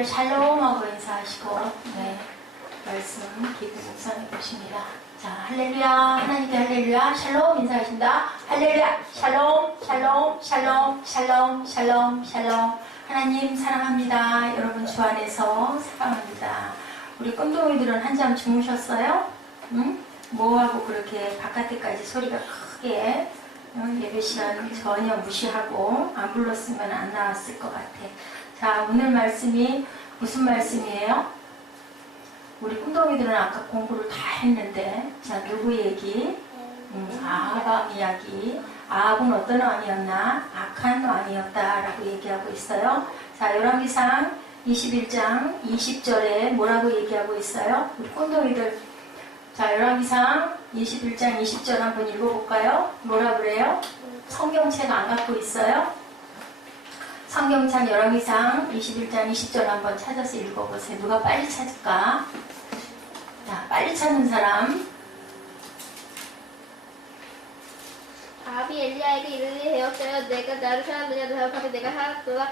할렐루야 샬롬하고 인사하시고 말씀 기도 묵상해 보십니다. 자, 할렐루야 하나님께 할렐루야 샬롬 인사하신다. 할렐루야 샬롬 샬롬 샬롬 샬롬 샬롬 샬롬. 하나님 사랑합니다. 여러분 주 안에서 사랑합니다. 우리 꾼동이들은 한잠 주무셨어요? 응? 뭐하고 그렇게 바깥에까지 소리가 크게 예배 시간 전혀 무시하고 안 불렀으면 안 나왔을 것 같아. 자, 오늘 말씀이 무슨 말씀이에요? 우리 꿈동이들은 아까 공부를 다 했는데, 자, 누구 얘기? 아합 이야기. 아합은 어떤 왕이었나? 악한 왕이었다라고 얘기하고 있어요. 자, 열왕기상 21장 20절에 뭐라고 얘기하고 있어요? 우리 꿈동이들. 자, 열왕기상 21장 20절 한번 읽어볼까요? 뭐라 그래요? 성경책 안 갖고 있어요? 성경책 열왕기상 21장 20절 한번 찾아서 읽어보세요. 누가 빨리 찾을까? 자, 빨리 찾는 사람. 아합이 엘리야에게 이르되 되었어요. 내가 나를 찾았느냐? 대답하되 내가 하였도다.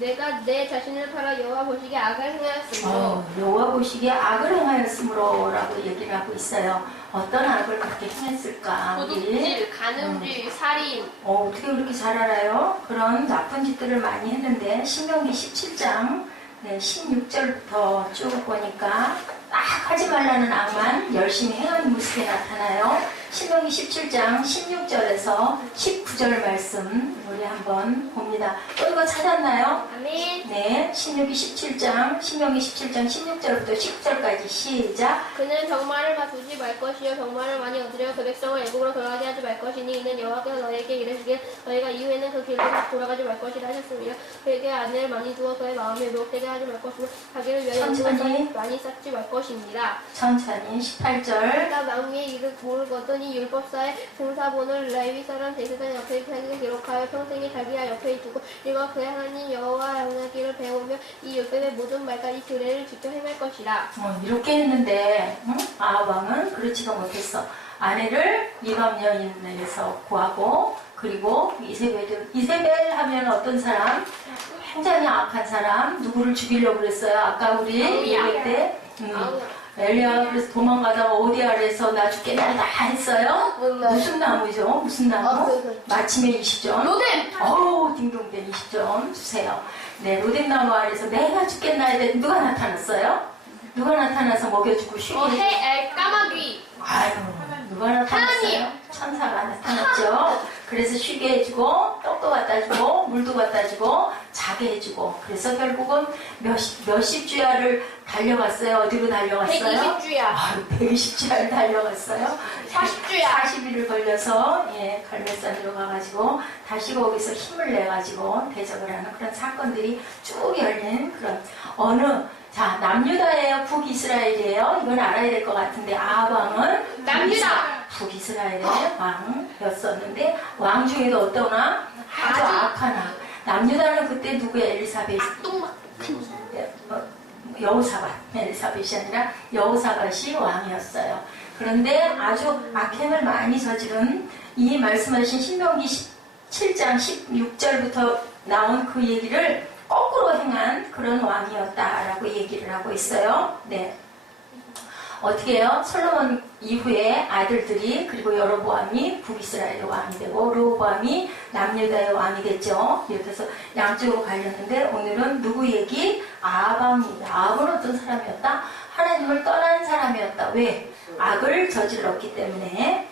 내가 내 자신을 팔아 여호와 보시기에 악을 행하였으므로. 여호와 보시기에 악을 행하였으므로 라고 얘기를 하고 있어요. 어떤 악을 그렇게 행했을까? 도둑질, 간음질, 살인. 어떻게 그렇게 잘 알아요? 그런 나쁜 짓들을 많이 했는데 신명기 17장 16절부터 쭉 보니까 딱 하지 말라는 악만 열심히 행하는 모습이 나타나요. 신명기 17장 16절에서 19절 말씀 우리 한번 봅니다. 또 이거 찾았나요? 아멘. 네, 신명기 17장 16절부터 19절까지 시작. 그는 병마를 두지 말 것이요 병마를 많이 얻으려 그 백성을 애국으로 돌아가게 하지 말 것이니 이는 여호와께서 너희에게 이르시길 너희가 이후에는 그 길로 돌아가지 말 것이라 하셨습니다. 그에게 아내를 많이 두어 그의 마음에 미혹되게 하지 말 것이고 자기를 위하여 천천히 많이 쌓지 말 것입니다. 천천히 18절. 그가 망위에 이를 모르거든 이 율법사의 등사본을 레위 사람 대제사장 옆에 자기가 기록하여 평생에 자기야 옆에 두고 이와 그의 하나님 여호와 행하기를 배우며 이 율법의 모든 말까지 규례를 지켜 행할 것이라. 이렇게 했는데 아합 왕은 그렇지가 못했어. 아내를 이방 여인에서 구하고 그리고 이세벨 하면 어떤 사람? 굉장히 악한 사람. 누구를 죽이려고 그랬어요? 아까 우리 얘기할 때 엘리야 그래서 도망가다가 어디 아래에서 나 죽게 나 했어요? 무슨 나무죠? 무슨 나무? 마침에 20점. 로뎀! 어우 딩동댕 20점 주세요. 네, 로뎀나무 아래에서 내가 죽겠나 했는데 누가 나타났어요? 누가 나타나서 먹여주고 쉬게 까마귀! 아유, 누가 나타났어요? 하나님! 천사가 나타났죠. 그래서 쉬게 해주고 떡도 갖다 주고 물도 갖다 주고 자게 해주고 그래서 결국은 몇십 주야를 달려갔어요. 어디로 달려갔어요? 120주야. 아유, 120주야를 달려갔어요. 40주야. 40일을 걸려서 갈멜산으로 가가지고 다시 거기서 힘을 내가지고 대적을 하는 그런 사건들이 쭉 열린 그런 자, 남유다예요? 북이스라엘이에요? 이건 알아야 될 것 같은데 아합 왕은 남유다! 북이스라엘의 왕이었었는데 왕 중에도 어떤 왕? 아주 악한 왕. 남유다는 그때 누구예요? 엘리사벳. 여호사밧. 엘리사벳이 아니라 여호사밧이 왕이었어요. 그런데 아주 악행을 많이 저지른 이 말씀하신 신명기 17장 16절부터 나온 그 얘기를 거꾸로 행한 그런 왕이었다라고 얘기를 하고 있어요. 네. 어떻게 해요? 솔로몬 이후에 아들들이 그리고 여로보암이 북이스라엘의 왕이 되고 르호보암이 남유다의 왕이 됐죠. 이렇게 해서 양쪽으로 갈렸는데 오늘은 누구 얘기? 아합입니다. 아합은 어떤 사람이었다? 하나님을 떠난 사람이었다. 왜? 악을 저질렀기 때문에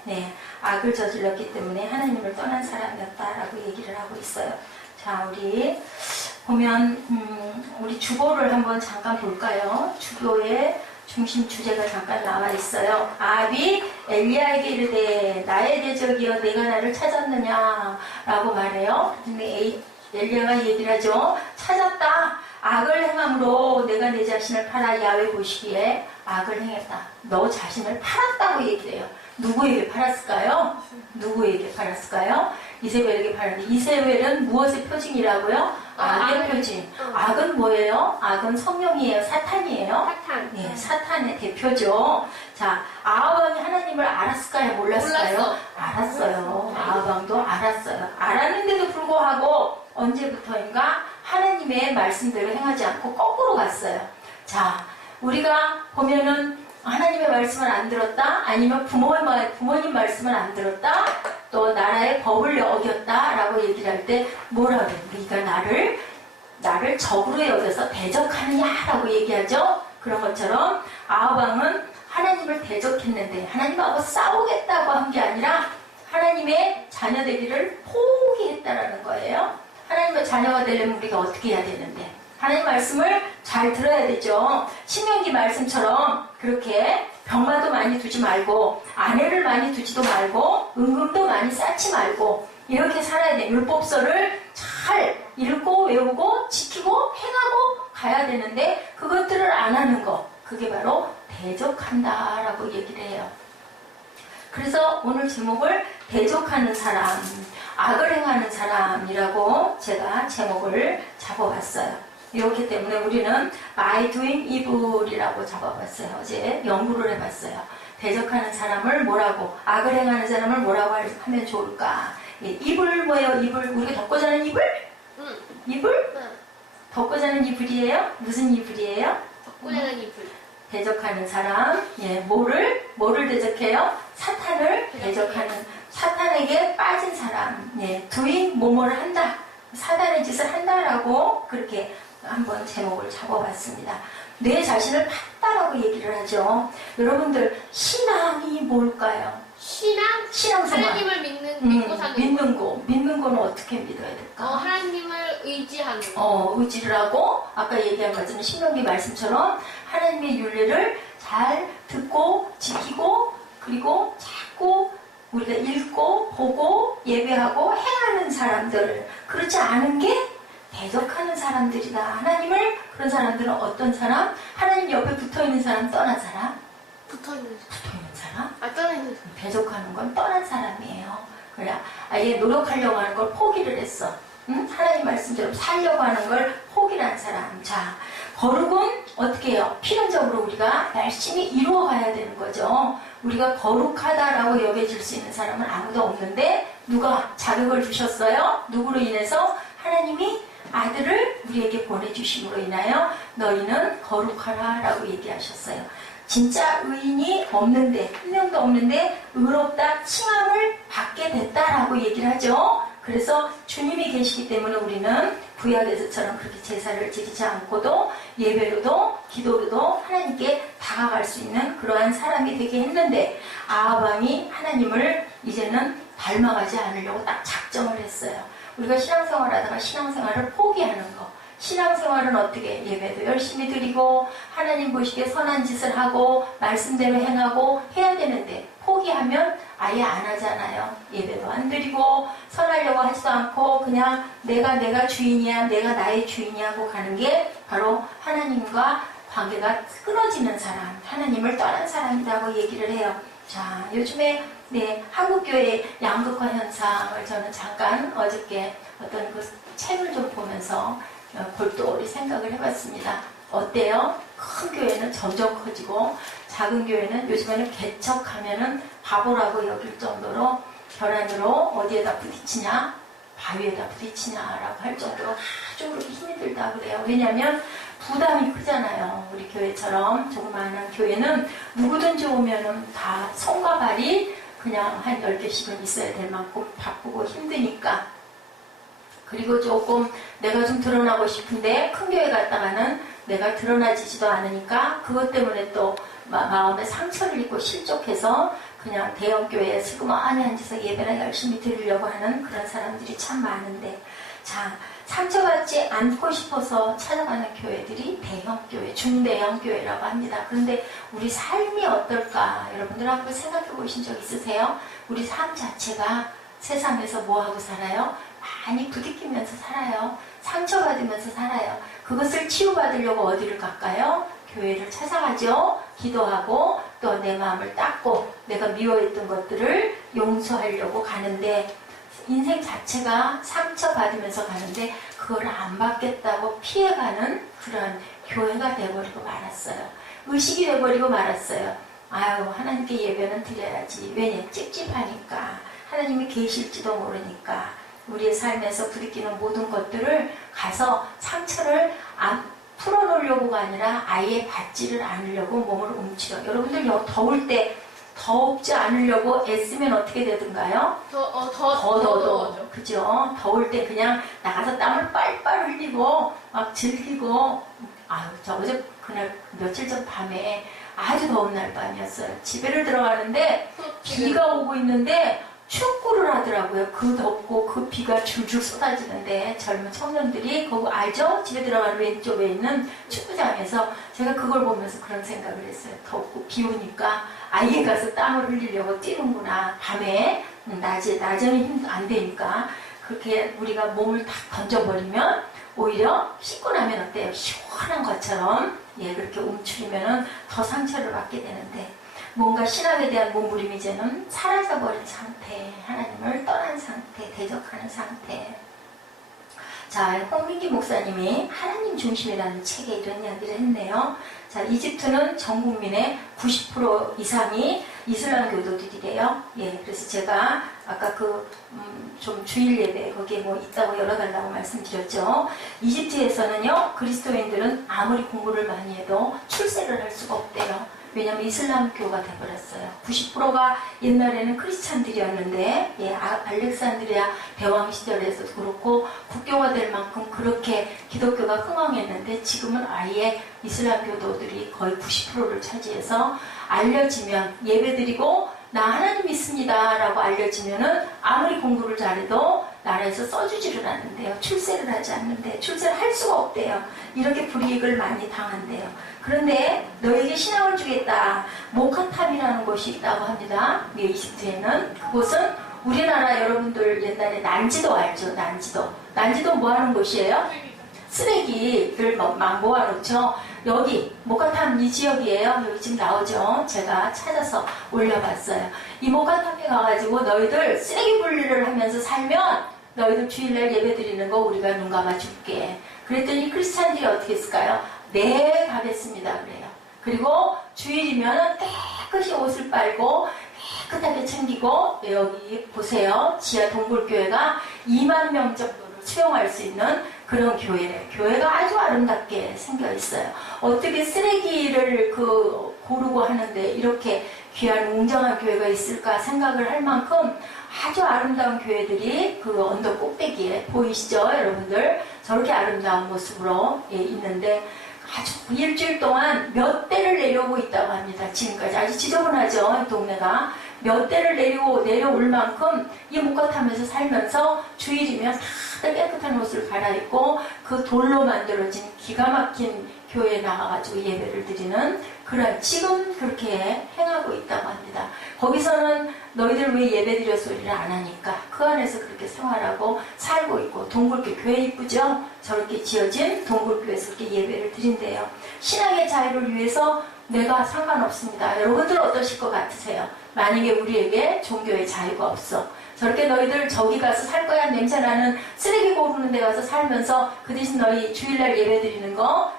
악을 저질렀기 때문에 하나님을 떠난 사람이었다라고 얘기를 하고 있어요. 자, 우리 보면 우리 주보를 한번 잠깐 볼까요? 주보의 중심 주제가 잠깐 나와 있어요. 아합이 엘리야에게 이르되 나의 대적이여 내가 나를 찾았느냐 라고 말해요. 근데 엘리야가 얘기를 하죠. 찾았다. 악을 행함으로 내가 내 자신을 팔아 야훼 보시기에 악을 행했다. 너 자신을 팔았다고 얘기를 해요. 누구에게 팔았을까요? 누구에게 팔았을까요? 이세벨에게 팔았는데 이세벨은 무엇의 표징이라고요? 악의 표징. 악은 뭐예요? 악은 성령이에요? 사탄이에요? 사탄. 네, 사탄의 대표죠. 자, 아합 왕이 하나님을 알았을까요? 몰랐을까요? 알았어요. 아합 왕도 알았어요. 알았는데도 불구하고 언제부터인가 하나님의 말씀대로 행하지 않고 거꾸로 갔어요. 자, 우리가 보면은 하나님의 말씀을 안 들었다, 아니면 부모님 말씀을 안 들었다, 또 나라의 법을 어겼다라고 얘기를 할 때 뭐라 그래요? 네가 나를 적으로 여겨서 대적하느냐라고 얘기하죠. 그런 것처럼 아합 왕은 하나님을 대적했는데 하나님하고 싸우겠다고 한 게 아니라 하나님의 자녀 되기를 포기했다라는 거예요. 하나님의 자녀가 되려면 우리가 어떻게 해야 되는데? 하나님 말씀을 잘 들어야 되죠. 신명기 말씀처럼 그렇게 병마도 많이 두지 말고 아내를 많이 두지도 말고 은금도 많이 쌓지 말고 이렇게 살아야 돼. 율법서를 잘 읽고 외우고 지키고 행하고 가야 되는데 그것들을 안 하는 거, 그게 바로 대적한다라고 얘기를 해요. 그래서 오늘 제목을 대적하는 사람, 악을 행하는 사람이라고 제가 제목을 잡아봤어요. 이렇기 때문에 우리는 by doing evil이라고 잡아봤어요. 어제 연구를 해봤어요. 대적하는 사람을 뭐라고, 악을 행하는 사람을 뭐라고 하면 좋을까? 이불 뭐예요? 이불, 우리가 덮고 자는 이불? 이불? 덮고 자는 이불이에요? 무슨 이불이에요? 덮고 자는 이불. 대적하는 사람, 뭐를 대적해요? 사탄을 대적하는, 사탄에게 빠진 사람, doing 뭐뭐를 한다, 사단의 짓을 한다라고 그렇게 한번 제목을 잡아봤습니다. 내 자신을 팠다라고 얘기를 하죠. 여러분들 신앙이 뭘까요? 신앙생활. 하나님을 믿고 사는 믿는 거는 어떻게 믿어야 될까? 하나님을 의지하는 거. 의지를 하고 아까 얘기한 것처럼 신명기 말씀처럼 하나님의 윤리를 잘 듣고 지키고 그리고 자꾸 우리가 읽고 보고 예배하고 행하는 사람들, 그렇지 않은 게 대적하는 사람들이다. 하나님을, 그런 사람들은 어떤 사람? 하나님 옆에 붙어있는 사람, 떠난 사람? 붙어있는 사람? 떠나있는 사람. 대적하는 건 떠난 사람이에요. 그래, 아예 노력하려고 하는 걸 포기를 했어. 응? 하나님 말씀대로 살려고 하는 걸 포기를 한 사람. 자, 거룩은 어떻게 해요? 필연적으로 우리가 열심히 이루어가야 되는 거죠. 우리가 거룩하다라고 여겨질 수 있는 사람은 아무도 없는데 누가 자격을 주셨어요? 누구로 인해서? 하나님이 아들을 우리에게 보내주심으로 인하여 너희는 거룩하라 라고 얘기하셨어요. 진짜 의인이 없는데, 한 명도 없는데 의롭다 칭함을 받게 됐다라고 얘기를 하죠. 그래서 주님이 계시기 때문에 우리는 구약에서처럼 그렇게 제사를 지키지 않고도 예배로도 기도로도 하나님께 다가갈 수 있는 그러한 사람이 되게 했는데 아합 왕이 하나님을 이제는 닮아가지 않으려고 딱 작정을 했어요. 우리가 신앙생활 하다가 신앙생활을 포기하는 거. 신앙생활은 어떻게? 예배도 열심히 드리고 하나님 보시기에 선한 짓을 하고 말씀대로 행하고 해야 되는데 포기하면 아예 안 하잖아요. 예배도 안 드리고 선하려고 하지도 않고 그냥 내가 주인이야, 내가 나의 주인이야 하고 가는 게 바로 하나님과 관계가 끊어지는 사람, 하나님을 떠난 사람이라고 얘기를 해요. 자, 요즘에 한국교회 양극화 현상을 저는 잠깐 어저께 어떤 그 책을 좀 보면서 골똘히 생각을 해봤습니다. 어때요? 큰 교회는 점점 커지고 작은 교회는 요즘에는 개척하면은 바보라고 여길 정도로 결함으로 어디에다 부딪히냐? 바위에다 부딪히냐라고 할 정도로 아주 그렇게 힘이 들다 그래요. 왜냐하면 부담이 크잖아요. 우리 교회처럼 조그마한 교회는 누구든지 오면은 다 손과 발이 그냥 한 10개씩은 있어야 될 만큼 바쁘고 힘드니까. 그리고 조금 내가 좀 드러나고 싶은데 큰 교회 갔다가는 내가 드러나지지도 않으니까 그것 때문에 또 마음에 상처를 입고 실족해서 그냥 대형교회에 스그머니 앉아서 예배나 열심히 드리려고 하는 그런 사람들이 참 많은데, 자, 상처받지 않고 싶어서 찾아가는 교회들이 대형교회, 중대형교회라고 합니다. 그런데 우리 삶이 어떨까? 여러분들 한번 생각해 보신 적 있으세요? 우리 삶 자체가 세상에서 뭐하고 살아요? 많이 부딪히면서 살아요. 상처받으면서 살아요. 그것을 치유받으려고 어디를 갈까요? 교회를 찾아가죠. 기도하고 또 내 마음을 닦고 내가 미워했던 것들을 용서하려고 가는데 인생 자체가 상처받으면서 가는데 그걸 안 받겠다고 피해가는 그런 교회가 돼버리고 말았어요. 의식이 돼버리고 말았어요. 아유, 하나님께 예배는 드려야지. 왜냐? 찝찝하니까. 하나님이 계실지도 모르니까. 우리의 삶에서 부딪히는 모든 것들을 가서 상처를 안 풀어놓으려고가 아니라 아예 받지를 않으려고 몸을 움츠려. 여러분들 더울 때 더웁지 않으려고 애쓰면 어떻게 되던가요? 더. 그죠? 더울 때 그냥 나가서 땀을 빨빨 흘리고 막 즐기고. 아유, 저 어제 그날 며칠 전 밤에 아주 더운 날 밤이었어요. 집에를 들어가는데 비가 오고 있는데 축구를 하더라고요. 그 덥고 그 비가 줄줄 쏟아지는데 젊은 청년들이 그거 알죠? 집에 들어가는 왼쪽에 있는 축구장에서 제가 그걸 보면서 그런 생각을 했어요. 덥고 비 오니까 아예 가서 땀을 흘리려고 뛰는구나. 밤에 낮에는 힘도 안 되니까 그렇게 우리가 몸을 딱 던져버리면 오히려 씻고 나면 어때요? 시원한 것처럼 그렇게 움츠리면 더 상처를 받게 되는데 뭔가 신앙에 대한 몸부림이 이제는 사라져버린 상태, 하나님을 떠난 상태, 대적하는 상태. 자, 홍민기 목사님이 하나님 중심이라는 책에 이런 이야기를 했네요. 자, 이집트는 전 국민의 90% 이상이 이슬람 교도들이래요. 그래서 제가 아까 좀 주일 예배 거기에 뭐 있다고 열어달라고 말씀드렸죠. 이집트에서는요, 그리스도인들은 아무리 공부를 많이 해도 출세를 할 수가 없대요. 왜냐하면 이슬람교가 돼버렸어요. 90%가 옛날에는 크리스찬들이었는데 알렉산드리아 대왕 시절에서도 그렇고 국교가 될 만큼 그렇게 기독교가 흥왕했는데 지금은 아예 이슬람교도들이 거의 90%를 차지해서 알려지면 예배드리고 나 하나님 믿습니다 라고 알려지면은 아무리 공부를 잘해도 나라에서 써주지를 않는데요. 출세를 하지 않는데 출세를 할 수가 없대요. 이렇게 불이익을 많이 당한대요. 그런데 너에게 신앙을 주겠다. 모카탑이라는 곳이 있다고 합니다. 이집트에는. 그곳은 우리나라 여러분들 옛날에 난지도 알죠? 난지도 뭐 하는 곳이에요? 쓰레기를 막 모아놓죠. 여기 모카탑 이 지역이에요. 여기 지금 나오죠. 제가 찾아서 올려봤어요. 이 모카탑에 가가지고 너희들 쓰레기 분리를 하면서 살면 너희들 주일날 예배드리는 거 우리가 눈 감아줄게. 그랬더니 크리스찬들이 어떻게 했을까요? 네, 가겠습니다. 그래요. 그리고 주일이면 깨끗이 옷을 빨고 깨끗하게 챙기고 여기 보세요. 지하 동굴교회가 2만 명 정도를 수용할 수 있는 그런 교회래요. 교회가 아주 아름답게 생겨 있어요. 어떻게 쓰레기를 고르고 하는데 이렇게 귀한 웅장한 교회가 있을까 생각을 할 만큼 아주 아름다운 교회들이 그 언덕 꼭대기에 보이시죠? 여러분들 저렇게 아름다운 모습으로 있는데 아주 일주일 동안 몇 대를 내려오고 있다고 합니다. 지금까지 아주 지저분하죠. 이 동네가 몇 대를 내려올 만큼 이 모카탑에서 살면서 주일이면 다들 깨끗한 옷을 갈아입고 그 돌로 만들어진 기가 막힌 교회에 나가가지고 예배를 드리는 그런 지금 그렇게 행하고 있다고 합니다. 거기서는 너희들 왜 예배 드려 소리를 안 하니까 그 안에서 그렇게 생활하고 살고 있고 동굴교 교회 이쁘죠? 저렇게 지어진 동굴교에서 그렇게 예배를 드린대요. 신앙의 자유를 위해서 내가 상관없습니다. 여러분들 어떠실 것 같으세요? 만약에 우리에게 종교의 자유가 없어. 저렇게 너희들 저기 가서 살 거야 냄새나는 쓰레기 고르는 데 가서 살면서 그 대신 너희 주일날 예배 드리는 거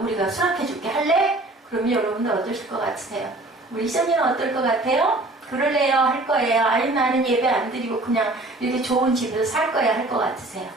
우리가 수락해 줄게 할래? 그러면 여러분들 어떠실 것 같으세요? 우리 시험이는 어떨 것 같아요? 그럴래요? 할 거예요? 아니 나는 예배 안 드리고 그냥 이렇게 좋은 집에서 살 거야 할 것 같으세요?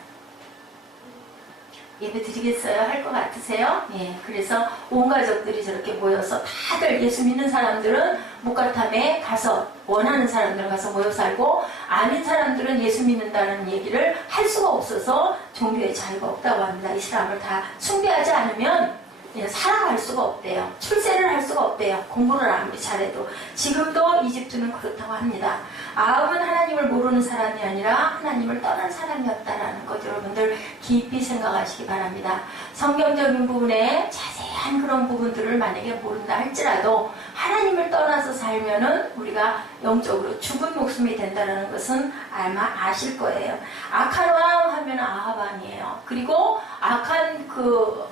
예배 드리겠어요? 할 것 같으세요? 그래서 온 가족들이 저렇게 모여서 다들 예수 믿는 사람들은 모카탑에 가서 원하는 사람들 가서 모여 살고 아닌 사람들은 예수 믿는다는 얘기를 할 수가 없어서 종교의 자유가 없다고 합니다. 이슬람을 다 숭배하지 않으면 살아갈 수가 없대요. 출세를 할 수가 없대요. 공부를 아무리 잘해도. 지금도 이집트는 그렇다고 합니다. 아합은 하나님을 모르는 사람이 아니라 하나님을 떠난 사람이었다라는 것 여러분들 깊이 생각하시기 바랍니다. 성경적인 부분에 자세한 그런 부분들을 만약에 모른다 할지라도 하나님을 떠나서 살면은 우리가 영적으로 죽은 목숨이 된다는 것은 아마 아실 거예요. 악한 왕 하면 아합 아니에요. 그리고 악한 그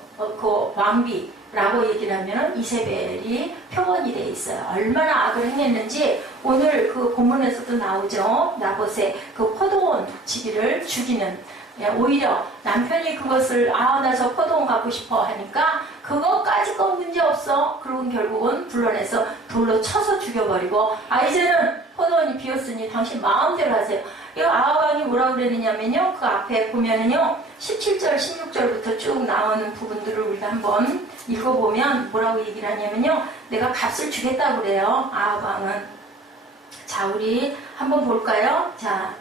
왕비라고 얘기를 하면 이세벨이 표현이 돼 있어요. 얼마나 악을 행했는지 오늘 그 본문에서도 나오죠. 나봇의 그 포도원 지기를 죽이는 예, 오히려 남편이 그것을 나 저 포도원 갖고 싶어 하니까 그것까지 건 문제 없어. 그러고 결국은 불러내서 돌로 쳐서 죽여버리고 이제는 포도원이 비었으니 당신 마음대로 하세요. 이 아하방이 뭐라고 그랬느냐면요. 그 앞에 보면은요. 17절, 16절부터 쭉 나오는 부분들을 우리가 한번 읽어보면 뭐라고 얘기를 하냐면요. 내가 값을 주겠다고 그래요. 아하방은. 자, 우리 한번 볼까요? 자,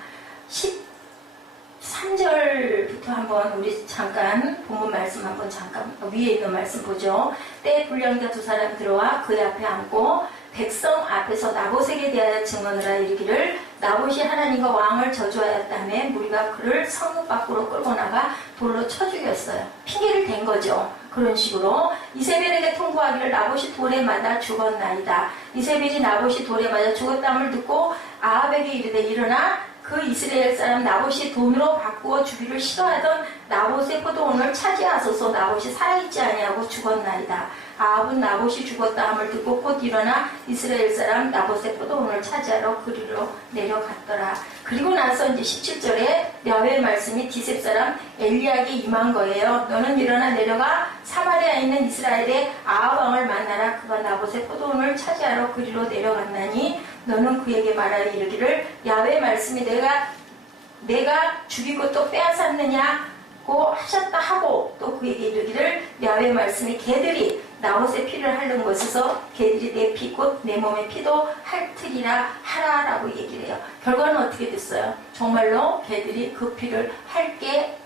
13절부터 한번 우리 잠깐 본문 말씀 한번 잠깐 위에 있는 말씀 보죠. 때에 불량자 두 사람 들어와 그의 앞에 앉고 백성 앞에서 나봇에게 대하여 증언을 하여 이르기를 나봇이 하나님과 왕을 저주하였다며 무리가 그를 성읍 밖으로 끌고 나가 돌로 쳐 죽였어요. 핑계를 댄 거죠. 그런 식으로 이세벨에게 통보하기를 나봇이 돌에 맞아 죽었나이다. 이세벨이 나봇이 돌에 맞아 죽었다함을 듣고 아합에게 이르되 일어나 그 이스라엘 사람 나봇이 돈으로 바꾸어 주기를 싫어하던 나봇의 포도원을 차지하소서. 나봇이 살아있지 아니하고 죽었나이다. 아합은 나봇이 죽었다 함을 듣고 곧 일어나 이스라엘 사람 나봇의 포도원을 차지하러 그리로 내려갔더라. 그리고 나서 이제 17절에 야훼의 말씀이 디셉 사람 엘리야에게 임한 거예요. 너는 일어나 내려가 사마리아에 있는 이스라엘의 아합 왕을 만나라. 그가 나봇의 포도원을 차지하러 그리로 내려갔나니 너는 그에게 말하여 이르기를 야훼의 말씀이 내가 죽이고 또 빼앗았느냐고 하셨다 하고 또 그에게 이르기를 야훼의 말씀이 개들이 나봇의 피를 핥는 곳에서 개들이 내 피 곧 내 몸의 피도 핥으리라 하라라고 얘기를 해요. 결과는 어떻게 됐어요? 정말로 개들이 그 피를 핥게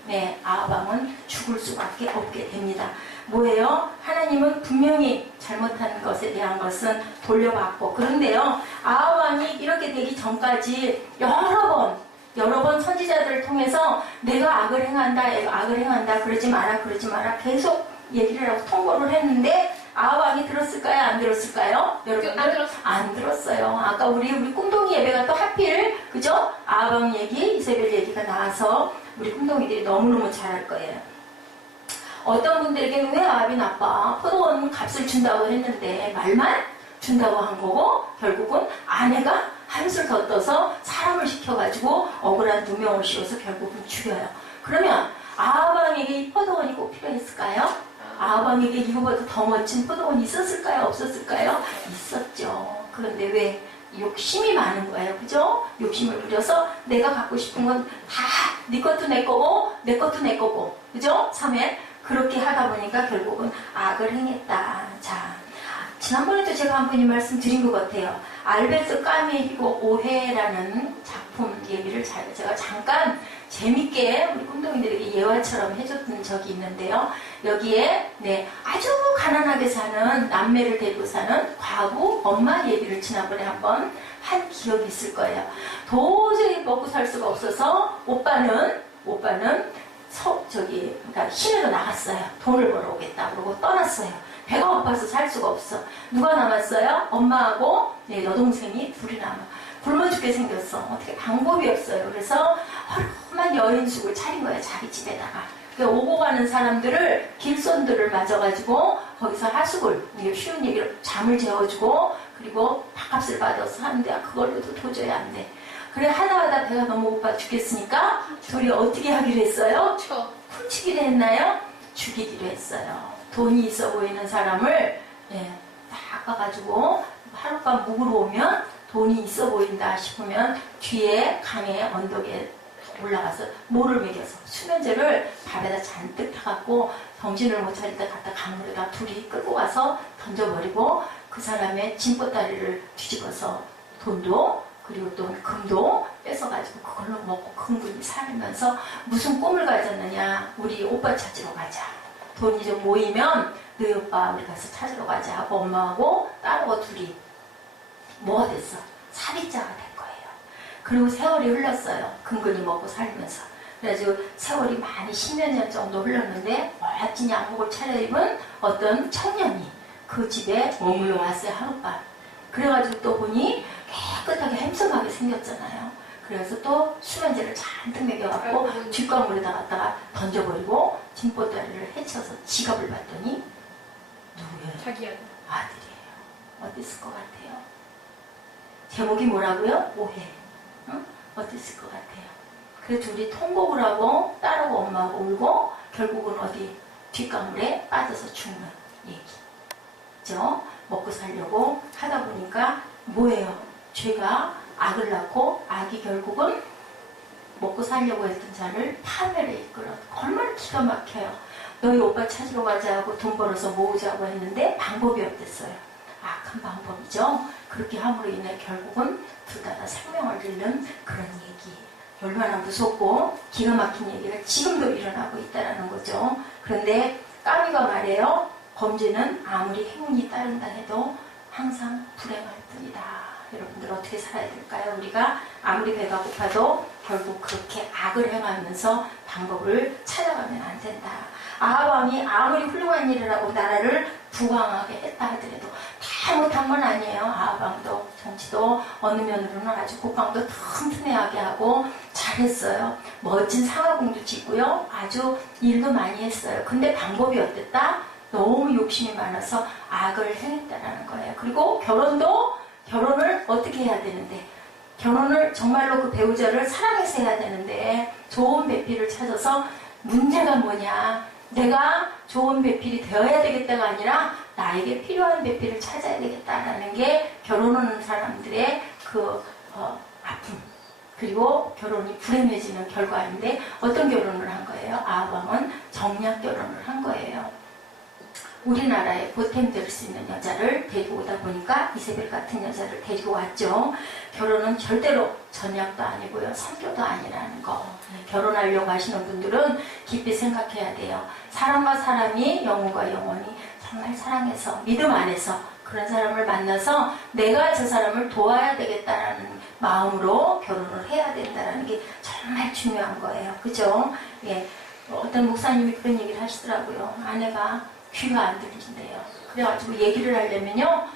아합 왕은 죽을 수밖에 없게 됩니다. 뭐예요? 하나님은 분명히 잘못한 것에 대한 것은 돌려받고, 그런데요 아합 왕이 이렇게 되기 전까지 여러 번 선지자들을 통해서 내가 악을 행한다 그러지 마라 계속 얘기를 하고 통보를 했는데 아합 왕이 들었을까요? 안 들었을까요? 여러분들 안 들었어요. 아까 우리 꿈동이 예배가 또 하필 그죠? 아합 왕 얘기, 이세벨 얘기가 나와서 우리 꿈동이들이 너무너무 잘할 거예요. 어떤 분들에게는 왜 아합이 나빠? 포도원 값을 준다고 했는데 말만 준다고 한 거고 결국은 아내가 한술 더 떠서 사람을 시켜가지고 억울한 누명을 씌워서 결국은 죽여요. 그러면 아합 왕에게 이 포도원이 꼭 필요했을까요? 아합 왕에게 이거보다 더 멋진 포도원이 있었을까요? 없었을까요? 있었죠. 그런데 왜? 욕심이 많은 거예요. 그죠? 욕심을 부려서 내가 갖고 싶은 건 다 네 것도 내 거고 내 것도 내 거고 그죠? 3회 그렇게 하다 보니까 결국은 악을 행했다. 자, 지난번에도 제가 한 분이 말씀드린 것 같아요. 알베르토 까미히고 오해라는 작품 얘기를 제가 잠깐 재밌게 우리 꿈동이들에게 예화처럼 해줬던 적이 있는데요. 여기에 아주 가난하게 사는 남매를 데리고 사는 과부 엄마 얘기를 지난번에 한번 한 기억이 있을 거예요. 도저히 먹고 살 수가 없어서 오빠는 그러니까 시내로 나갔어요. 돈을 벌어오겠다 그러고 떠났어요. 배가 고파서 살 수가 없어. 누가 남았어요? 엄마하고 여동생이 둘이 남아. 굶어 죽게 생겼어. 어떻게 방법이 없어요. 그래서 허름한 여인숙을 차린 거예요. 자기 집에다가. 그러니까 오고 가는 사람들을 길손들을 맞아가지고 거기서 하숙을 쉬운 얘기로 잠을 재워주고 그리고 밥값을 받아서 하는데 그걸로도 도저히 안 돼. 그래 하다 배가 너무 고파 죽겠으니까 둘이 어떻게 하기로 했어요? 훔치기로 했나요? 죽이기로 했어요. 돈이 있어 보이는 사람을 딱 가가지고 하룻밤 묵으러 오면 돈이 있어 보인다 싶으면 뒤에 강에 언덕에 올라가서 모를 먹여서 수면제를 밥에다 잔뜩 타갖고 정신을 못 차릴 때 갖다 강물에다 둘이 끌고 가서 던져버리고 그 사람의 짐보따리를 뒤집어서 돈도 그리고 또 금도 뺏어가지고 그걸로 먹고 흥분히 살면서 무슨 꿈을 가졌느냐. 우리 오빠 찾으러 가자. 돈이 좀 모이면 너희 오빠 우리 가서 찾으러 가자 하고 엄마하고 딸하고 둘이 뭐가 됐어? 사비자가 된 거예요. 그리고 세월이 흘렀어요. 근근히 먹고 살면서. 그래가지고 세월이 많이 10몇 년 정도 흘렀는데 멋진 양복을 차려입은 어떤 청년이 그 집에 머물러 왔어요. 하룻밤. 그래가지고 또 보니 깨끗하게 햄성하게 생겼잖아요. 그래서 또 수면제를 잔뜩 먹여갖고 뒷광물에다 갖다가 던져버리고 짐보따리를 해쳐서 지갑을 봤더니 누구예요? 자기 아들. 아들이에요. 어땠을 것 같아요? 제목이 뭐라고요? 오해. 응? 어땠을 것 같아요? 그 둘이 통곡을 하고 딸하고 엄마하고 울고 결국은 어디 뒷가물에 빠져서 죽는 얘기죠. 먹고 살려고 하다 보니까 뭐예요? 죄가 악을 낳고 악이 결국은 먹고 살려고 했던 자를 파멸에 이끌어. 얼마나 기가 막혀요. 너희 오빠 찾으러 가자 하고 돈 벌어서 모으자고 했는데 방법이 없댔어요. 악한 방법이죠. 그렇게 함으로 인해 결국은 둘 다 생명을 잃는 그런 얘기. 얼마나 무섭고 기가 막힌 얘기가 지금도 일어나고 있다는 거죠. 그런데 까미가 말해요. 범죄는 아무리 행운이 따른다 해도 항상 불행할 뿐이다. 여러분들 어떻게 살아야 될까요? 우리가 아무리 배가 고파도 결국 그렇게 악을 행하면서 방법을 찾아가면 안 된다. 아합 왕이 아무리 훌륭한 일을 하고 나라를 부강하게 했다 하더라도 다 못한 건 아니에요. 아합 왕도 정치도 어느 면으로는 아주 국방도 튼튼하게 하고 잘했어요. 멋진 상하궁도 짓고요. 아주 일도 많이 했어요. 근데 방법이 어땠다? 너무 욕심이 많아서 악을 행했다라는 거예요. 그리고 결혼을 어떻게 해야 되는데, 결혼을 정말로 그 배우자를 사랑해서 해야 되는데 좋은 배필을 찾아서 문제가 뭐냐, 내가 좋은 배필이 되어야 되겠다가 아니라 나에게 필요한 배필을 찾아야 되겠다라는 게 결혼하는 사람들의 그 아픔, 그리고 결혼이 불행해지는 결과인데 어떤 결혼을 한 거예요? 아합 왕은 정략 결혼을 한 거예요. 우리나라에 보탬될 수 있는 여자를 데리고 오다 보니까 이세벨 같은 여자를 데리고 왔죠. 결혼은 절대로 전약도 아니고요, 선교도 아니라는 거. 결혼하려고 하시는 분들은 깊이 생각해야 돼요. 사람과 사람이 영혼과 영혼이 정말 사랑해서 믿음 안에서 그런 사람을 만나서 내가 저 사람을 도와야 되겠다라는 마음으로 결혼을 해야 된다는 게 정말 중요한 거예요. 그죠? 예. 어떤 목사님이 그런 얘기를 하시더라고요. 아내가 귀가 안 들리신대요. 그래가지고 얘기를 하려면요,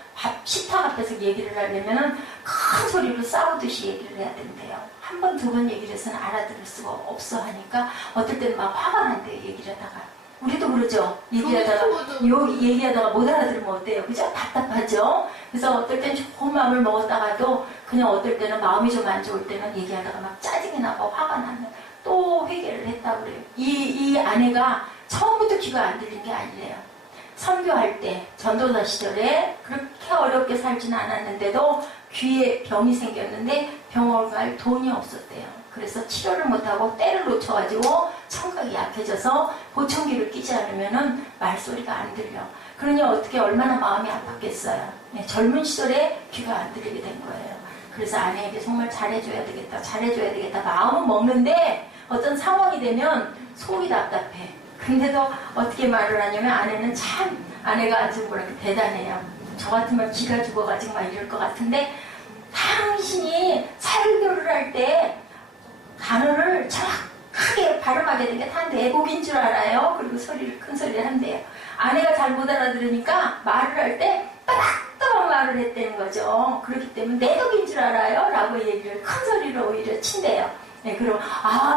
식탁 앞에서 얘기를 하려면은 큰 소리로 싸우듯이 얘기를 해야 된대요. 한 번, 두 번 얘기를 해서는 알아들을 수가 없어 하니까 어떨 때는 막 화가 난대요, 얘기를 하다가. 우리도 그러죠. 얘기하다가 못 알아들으면 어때요? 그죠? 답답하죠? 그래서 어떨 때는 좋은 마음을 먹었다가도 그냥 어떨 때는 마음이 좀 안 좋을 때는 얘기하다가 막 짜증이 나고 화가 나면 또 회개를 했다고 그래요. 이 아내가 처음부터 귀가 안 들린 게 아니래요. 선교할 때 전도사 시절에 그렇게 어렵게 살진 않았는데도 귀에 병이 생겼는데 병원 갈 돈이 없었대요. 그래서 치료를 못하고 때를 놓쳐가지고 청각이 약해져서 보청기를 끼지 않으면은 말소리가 안 들려. 그러니 어떻게 얼마나 마음이 아팠겠어요. 네, 젊은 시절에 귀가 안 들리게 된 거예요. 그래서 아내에게 정말 잘해줘야 되겠다 마음은 먹는데 어떤 상황이 되면 속이 답답해. 근데도 어떻게 말을 하냐면 아내는 참, 아내가 아주 뭐랄까 대단해요. 저 같으면 기가 죽어가지고 막 이럴 것 같은데, 당신이 설교를 할 때 단어를 정확하게 발음하게 된 게 다 내곡인 줄 알아요. 그리고 큰 소리를 한대요. 아내가 잘 못 알아들으니까 말을 할 때 따박따박 말을 했다는 거죠. 그렇기 때문에 내곡인 줄 알아요? 라고 얘기를 큰 소리로 오히려 친대요. 네, 그럼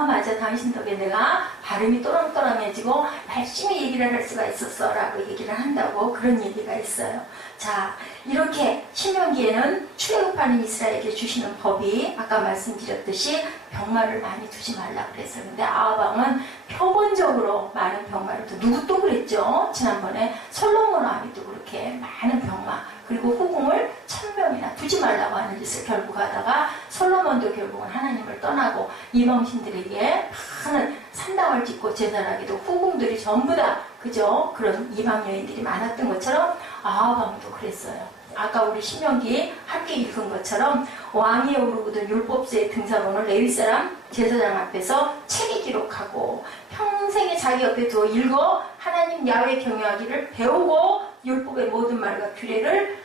맞아, 당신 덕에 내가 발음이 또랑또랑해지고 열심히 얘기를 할 수가 있었어 라고 얘기를 한다고 그런 얘기가 있어요. 자, 이렇게 신명기에는 출애굽하는 이스라엘에게 주시는 법이 아까 말씀드렸듯이 병마를 많이 두지 말라 그랬어요. 근데 아합 왕은 표본적으로 많은 병마를 누구 또 그랬죠? 지난번에 솔로몬 왕이도 그렇게 많은 병마 그리고 후궁을 1000명이나 두지 말라고 하는 짓을 결국 하다가 솔로몬도 결국은 하나님을 떠나고 이방신들에게 많은 산당을 짓고 제사하기도 후궁들이 전부 다 그죠? 그런 이방 여인들이 많았던 것처럼 아합 왕도 그랬어요. 아까 우리 신명기 함께 읽은 것처럼 왕위에 오르거든 율법서의 등사본을 레위 사람 제사장 앞에서 책에 기록하고 평생에 자기 옆에 두어 읽어 하나님 야훼 경외하기를 배우고 율법의 모든 말과 규례를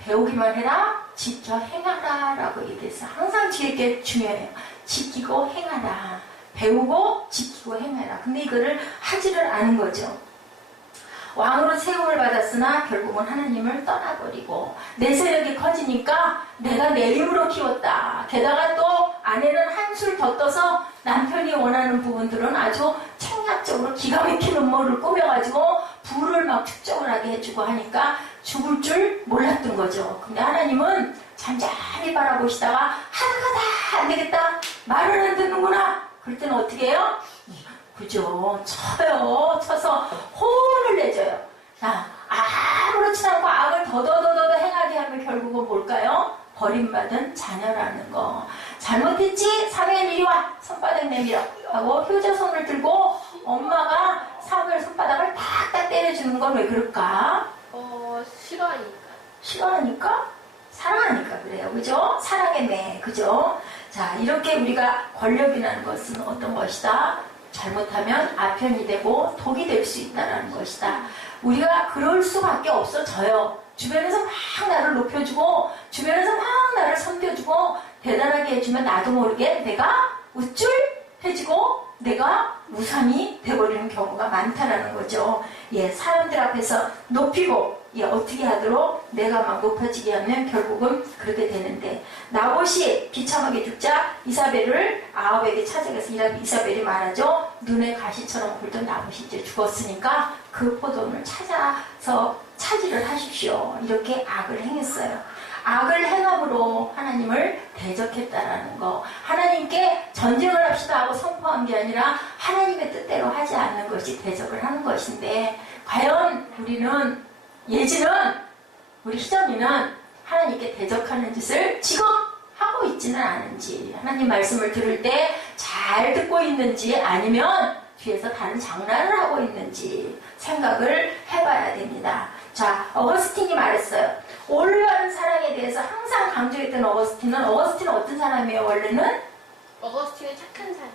배우기만 해라, 지켜 행하라 라고 얘기했어요. 항상 이게 중요해요. 지키고 행하라. 배우고 지키고 행하라. 근데 이거를 하지를 않은 거죠. 왕으로 세움을 받았으나 결국은 하나님을 떠나버리고 내 세력이 커지니까 내가 내 힘으로 키웠다. 게다가 또 아내는 한술 더 떠서 남편이 원하는 부분들은 아주 청약적으로 기가 막힌 음모를 꾸며가지고 부를 막 축적을 하게 해주고 하니까 죽을 줄 몰랐던 거죠. 근데 하나님은 잠잠히 바라보시다가 하다가 다 안 되겠다. 말을 안 듣는구나. 그럴 때는 어떻게 해요? 그죠? 쳐요. 쳐서 혼을 내줘요. 자, 아무렇지 않고 악을 더더더더 행하게 하면 결국은 뭘까요? 버림받은 자녀라는 거. 잘못했지? 사무엘 이리 와. 손바닥 내밀어. 하고 효자손을 들고 엄마가 사무엘 손바닥을 탁탁 때려주는 건 왜 그럴까? 싫어하니까. 싫어하니까? 사랑하니까 그래요. 그죠? 사랑의 매. 그죠? 자, 이렇게 우리가 권력이라는 것은 어떤 것이다? 잘못하면 아편이 되고 독이 될 수 있다는 것이다. 우리가 그럴 수밖에 없어져요. 주변에서 막 나를 높여주고 주변에서 막 나를 섬겨주고 대단하게 해주면 나도 모르게 내가 우쭐해지고 내가 우상이 돼버리는 경우가 많다라는 거죠. 예, 사람들 앞에서 높이고 예, 어떻게 하도록 내가 막 높아지게 하면 결국은 그렇게 되는데 나봇이 비참하게 죽자 이사벨을 아합에게 찾아가서 이사벨이 말하죠. 눈에 가시처럼 굵던 나봇이 이제 죽었으니까 그 포도원을 찾아서 차지를 하십시오. 이렇게 악을 행했어요. 악을 행함으로 하나님을 대적했다라는 거. 하나님께 전쟁을 합시다 하고 선포한 게 아니라 하나님의 뜻대로 하지 않는 것이 대적을 하는 것인데 과연 우리는 예지는 우리 희정이는 하나님께 대적하는 짓을 지금 하고 있지는 않은지 하나님 말씀을 들을 때 잘 듣고 있는지 아니면 뒤에서 다른 장난을 하고 있는지 생각을 해봐야 됩니다. 자, 어거스틴이 말했어요. 올바른 사랑에 대해서 항상 강조했던 어거스틴은 어떤 사람이에요? 원래는? 어거스틴은 착한 사람,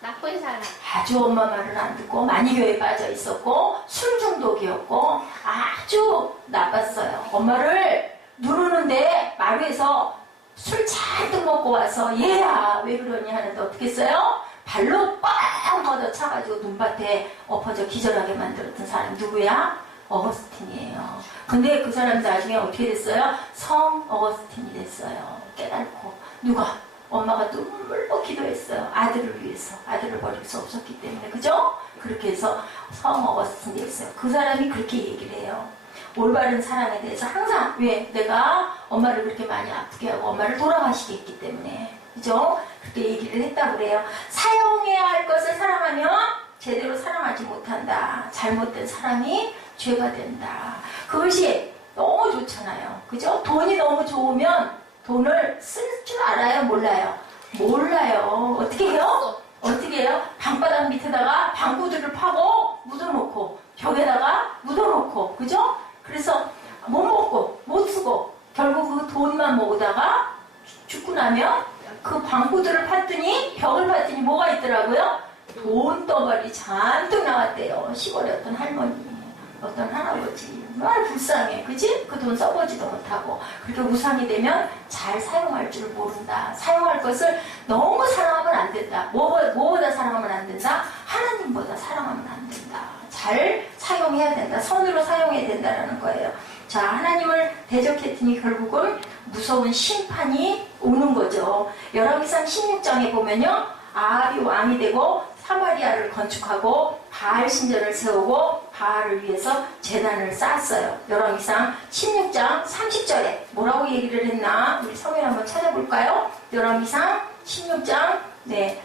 나쁜 사람. 아주 엄마 말을 안 듣고 많이 교회에 빠져 있었고 술 중독이었고 아주 나빴어요. 엄마를 누르는데 마루에서 술 잔뜩 먹고 와서 얘야 왜 그러니 하는데 어떻게 했어요? 발로 뻥 걷어차가지고 눈밭에 엎어져 기절하게 만들었던 사람 누구야? 어거스틴이에요. 근데 그 사람 나중에 어떻게 됐어요? 성 어거스틴이 됐어요. 깨닫고 누가? 엄마가 눈물로 기도했어요. 아들을 위해서. 아들을 버릴 수 없었기 때문에. 그죠? 그렇게 해서 성 어거스틴이 됐어요. 그 사람이 그렇게 얘기를 해요. 올바른 사랑에 대해서 항상 왜? 내가 엄마를 그렇게 많이 아프게 하고 엄마를 돌아가시게 했기 때문에. 그죠? 그렇게 얘기를 했다고 그래요. 사용해야 할 것을 사랑하면 제대로 사랑하지 못한다. 잘못된 사랑이 죄가 된다. 그것이 너무 좋잖아요. 그죠? 돈이 너무 좋으면 돈을 쓸 줄 알아요? 몰라요? 몰라요. 어떻게 해요? 어떻게 해요? 방바닥 밑에다가 방구들을 파고 묻어놓고 벽에다가 묻어놓고 그죠? 그래서 못 먹고 못 쓰고 결국 그 돈만 모으다가 죽고 나면 그 방구들을 팠더니 벽을 팠더니 뭐가 있더라고요? 돈덩어리 잔뜩 나왔대요. 시골에 어떤 할머니 어떤 할아버지 정말 불쌍해. 그지? 그 돈 써보지도 못하고 그렇게 우상이 되면 잘 사용할 줄 모른다. 사용할 것을 너무 사랑하면 안 된다. 뭐보다 사랑하면 안 된다? 하나님보다 사랑하면 안 된다. 잘 사용해야 된다. 선으로 사용해야 된다는 거예요. 자, 하나님을 대적했더니 결국은 무서운 심판이 오는 거죠. 열왕기상 16장에 보면요. 아합이 왕이 되고 사마리아를 건축하고 바알 신전을 세우고 바알을 위해서 제단을 쌓았어요. 열왕기상 16장 30절에 뭐라고 얘기를 했나? 우리 성경 한번 찾아볼까요? 열왕기상 16장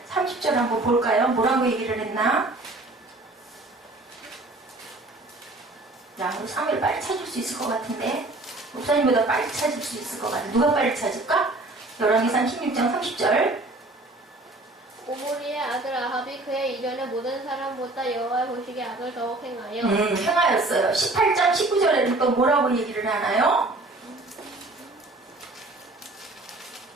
30절 한번 볼까요? 뭐라고 얘기를 했나? 야, 우리 사무엘 빨리 찾을 수 있을 것 같은데 목사님보다 빨리 찾을 수 있을 것 같은데 누가 빨리 찾을까? 열왕기상 16장 30절 오므리의 아들 아합이 그의 이전의 모든 사람보다 여호와의 보시기에 악을 더욱 행하여 행하였어요. 18장 19절에는 또 뭐라고 얘기를 하나요?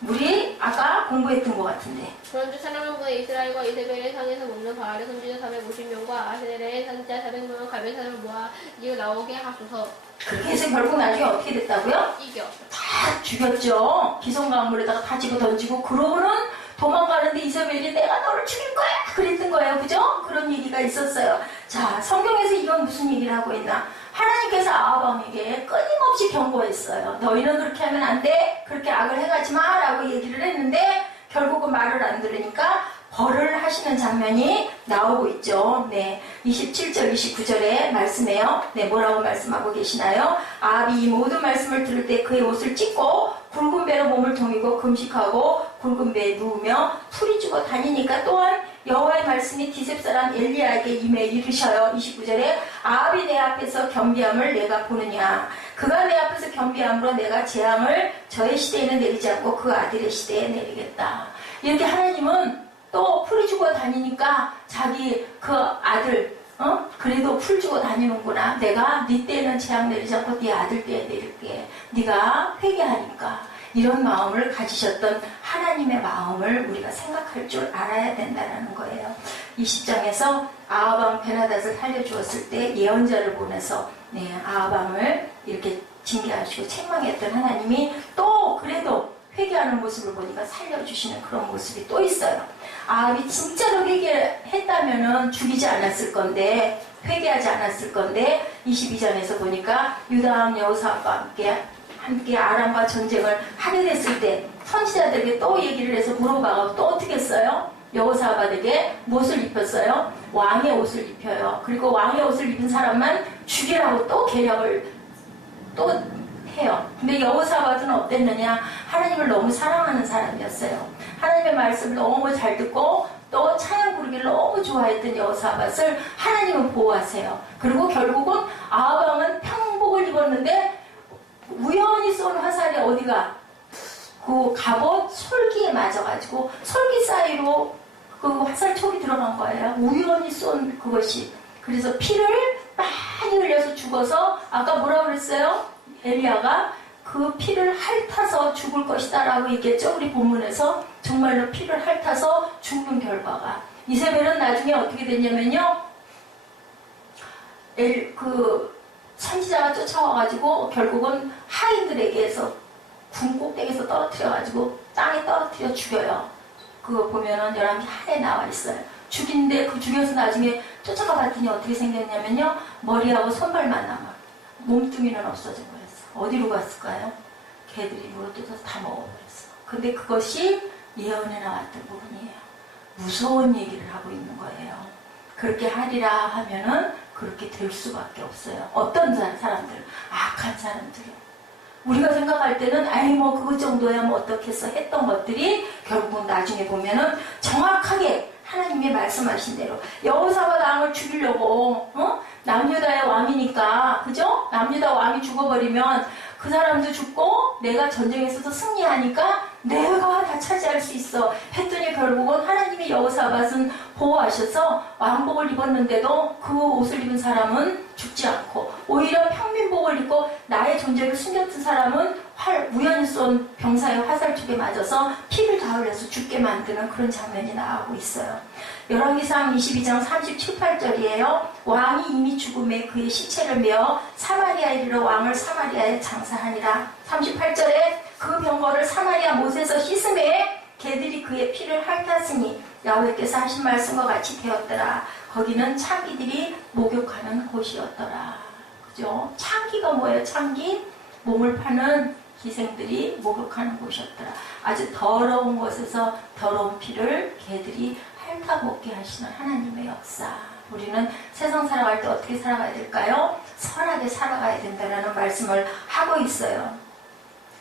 우리 아까 공부했던 것 같은데 그런즉 사랑하는 분의 이스라엘과 이세벨의 상에서 먹는 바알의 선지자 450명과 아세렐의 선지자 400명을 갈멜산을 모아 이어 나오게 하소서. 그렇게 해서 결국 나중에 어떻게 됐다고요? 이겨. 다 죽였죠. 기성강물에다가 다 집어 던지고 그러고는 도망가는데 이세벨이 내가 너를 죽일 거야 그랬던 거예요. 그죠? 그런 얘기가 있었어요. 자, 성경에서 이건 무슨 얘기를 하고 있나? 하나님께서 아합 왕에게 끊임없이 경고했어요. 너희는 그렇게 하면 안 돼. 그렇게 악을 행하지 마 라고 얘기를 했는데 결국은 말을 안 들으니까 벌을 하시는 장면이 나오고 있죠. 네, 27절, 29절의 말씀에요. 네, 뭐라고 말씀하고 계시나요? 아합이 이 모든 말씀을 들을 때 그의 옷을 찢고 굵은 배로 몸을 동이고 금식하고 굵은 배에 누우며 풀이 죽어 다니니까 또한 여호와의 말씀이 디셉 사람 엘리야에게 임해 이르셔요. 29절에 아합이 내 앞에서 겸비함을 내가 보느냐. 그가 내 앞에서 겸비함으로 내가 재앙을 저의 시대에는 내리지 않고 그 아들의 시대에 내리겠다. 이렇게 하나님은 또 풀이 죽어 다니니까 자기 그 아들 그래도 풀 주고 다니는구나. 내가 네 때에는 재앙 내리지 않고 네 아들 때에 내릴게. 네가 회개하니까. 이런 마음을 가지셨던 하나님의 마음을 우리가 생각할 줄 알아야 된다는 거예요. 20장에서 아합왕 베나닷을 살려주었을 때 예언자를 보내서 아합왕을 이렇게 징계하시고 책망했던 하나님이 또 그래도 회개하는 모습을 보니까 살려주시는 그런 모습이 또 있어요. 아합이 진짜로 회개했다면은 죽이지 않았을 건데, 회개하지 않았을 건데, 22장에서 보니까 유다왕 여호사밧과 함께 아람과 전쟁을 하게 됐을 때 선지자들에게 또 얘기를 해서 물어봐가 또 어떻게 했어요? 여호사밧에게 무엇을 입혔어요? 왕의 옷을 입혀요. 그리고 왕의 옷을 입은 사람만 죽이라고 또 계략을 또 해요. 근데 여호사밧은 어땠느냐? 하나님을 너무 사랑하는 사람이었어요. 하나님의 말씀을 너무 잘 듣고 또 찬양 부르기를 너무 좋아했던 여호사밧을 하나님은 보호하세요. 그리고 결국은 아합 왕은 평복을 입었는데 우연히 쏜 화살이 어디가? 그 갑옷 솔기에 맞아가지고 솔기 사이로 그 화살촉이 들어간 거예요. 우연히 쏜 그것이. 그래서 피를 많이 흘려서 죽어서 아까 뭐라고 그랬어요? 엘리야가 그 피를 핥아서 죽을 것이다 라고 얘기했죠. 우리 본문에서 정말로 피를 핥아서 죽는 결과가. 이세벨은 나중에 어떻게 됐냐면요. 선지자가 쫓아와가지고 결국은 하인들에게서 군 꼭대기에서 떨어뜨려가지고 땅에 떨어뜨려 죽여요. 그거 보면은 11개 하에 나와 있어요. 죽인데 그 죽여서 나중에 쫓아가 봤더니 어떻게 생겼냐면요. 머리하고 손발만 남아. 몸뚱이는 없어진 거였어. 어디로 갔을까요? 개들이 물어뜯어서 다 먹어버렸어. 근데 그것이 예언에 나왔던 부분이에요. 무서운 얘기를 하고 있는 거예요. 그렇게 하리라 하면은 그렇게 될 수밖에 없어요. 어떤 사람들, 악한 사람들이요. 우리가 생각할 때는 아이 뭐 그것 정도야 뭐 어떻겠어 했던 것들이 결국은 나중에 보면은 정확하게 하나님이 말씀하신 대로 여호사밧 왕을 죽이려고 남유다의 왕이니까 그죠? 남유다 왕이 죽어버리면 그 사람도 죽고 내가 전쟁에서도 승리하니까 내가 다 차지할 수 있어 했더니 결국은 하나님이 여호사밧은 보호하셔서 왕복을 입었는데도 그 옷을 입은 사람은 죽지 않고 오히려 평민복을 입고 나의 존재를 숨겼던 사람은 우연히 쏜 병사의 화살촉에 맞아서 피를 다 흘려서 죽게 만드는 그런 장면이 나오고 있어요. 열왕기상 22장 37, 8절이에요. 왕이 이미 죽음에 그의 시체를 메어 사마리아에 이르러 왕을 사마리아에 장사하니라. 38절에 그 병거를 사마리아 못에서 씻음에 개들이 그의 피를 핥았으니 야훼께서 하신 말씀과 같이 되었더라. 거기는 창기들이 목욕하는 곳이었더라. 그죠? 창기가 뭐예요? 창기? 몸을 파는 기생들이 목욕하는 곳이었더라. 아주 더러운 곳에서 더러운 피를 개들이 핥아먹게 하시는 하나님의 역사. 우리는 세상 살아갈 때 어떻게 살아가야 될까요? 선하게 살아가야 된다는 말씀을 하고 있어요.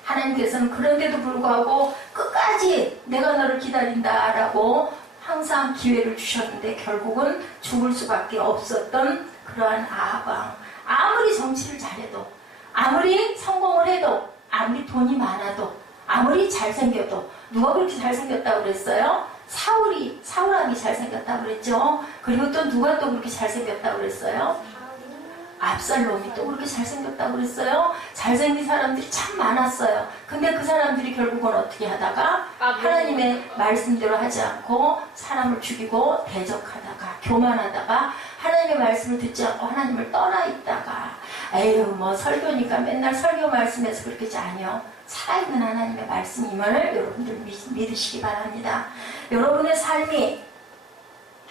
하나님께서는 그런데도 불구하고 끝까지 내가 너를 기다린다라고 항상 기회를 주셨는데 결국은 죽을 수밖에 없었던 그러한 아합 왕. 아무리 정치를 잘해도 아무리 성공을 해도 아무리 돈이 많아도 아무리 잘생겨도 누가 그렇게 잘생겼다고 그랬어요? 사울왕이 잘생겼다고 그랬죠. 그리고 또 누가 또 그렇게 잘생겼다고 그랬어요? 압살롬이 또 그렇게 잘생겼다고 그랬어요. 잘생긴 사람들이 참 많았어요. 근데 그 사람들이 결국은 어떻게 하다가 하나님의 말씀대로 하지 않고 사람을 죽이고 대적하다가 교만하다가 하나님의 말씀을 듣지 않고 하나님을 떠나 있다가 에휴 뭐 설교니까 맨날 설교 말씀에서 그렇게 하지 아니요. 살아있는 하나님의 말씀임을 여러분들 믿으시기 바랍니다. 여러분의 삶이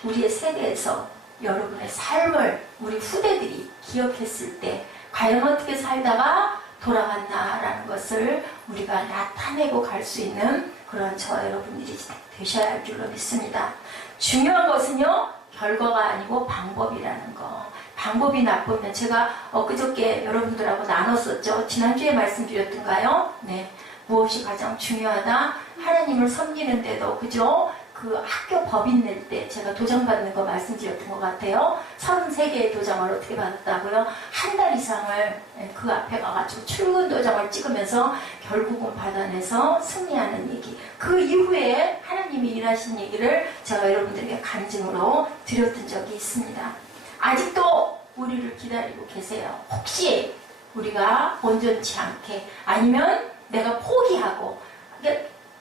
우리의 세대에서 여러분의 삶을 우리 후대들이 기억했을 때 과연 어떻게 살다가 돌아갔나라는 것을 우리가 나타내고 갈 수 있는 그런 저와 여러분들이 되셔야 할 줄로 믿습니다. 중요한 것은요. 결과가 아니고 방법이라는 거. 방법이 나쁘면 제가 엊그저께 여러분들하고 나눴었죠. 지난주에 말씀드렸던가요? 네. 무엇이 가장 중요하다? 하나님을 섬기는데도, 그죠? 그 학교 법인 낼 때 제가 도장 받는 거 말씀드렸던 것 같아요. 33개의 도장을 어떻게 받았다고요? 한 달 이상을 그 앞에 가가지고 출근 도장을 찍으면서 결국은 받아내서 승리하는 얘기. 그 이후에 하나님이 일하신 얘기를 제가 여러분들에게 간증으로 드렸던 적이 있습니다. 아직도 우리를 기다리고 계세요. 혹시 우리가 온전치 않게, 아니면 내가 포기하고,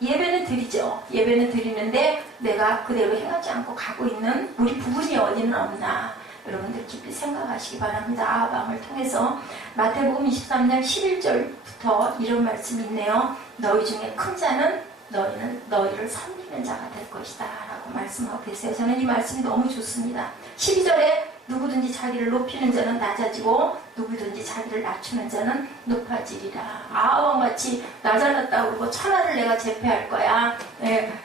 예배는 드리죠. 예배는 드리는데 내가 그대로 행하지 않고 가고 있는 우리 부분이 어디는 없나, 여러분들 깊이 생각하시기 바랍니다. 아하방을 통해서 마태복음 23장 11절부터 이런 말씀이 있네요. 너희 중에 큰 자는 너희를 섬기는 자가 될 것이다 라고 말씀하고 계세요. 저는 이 말씀이 너무 좋습니다. 12절에 누구든지 자기를 높이는 자는 낮아지고 누구든지 자기를 낮추는 자는 높아지리라. 아하방같이 나 잘났다고 그러고 천하를 내가 제패할 거야.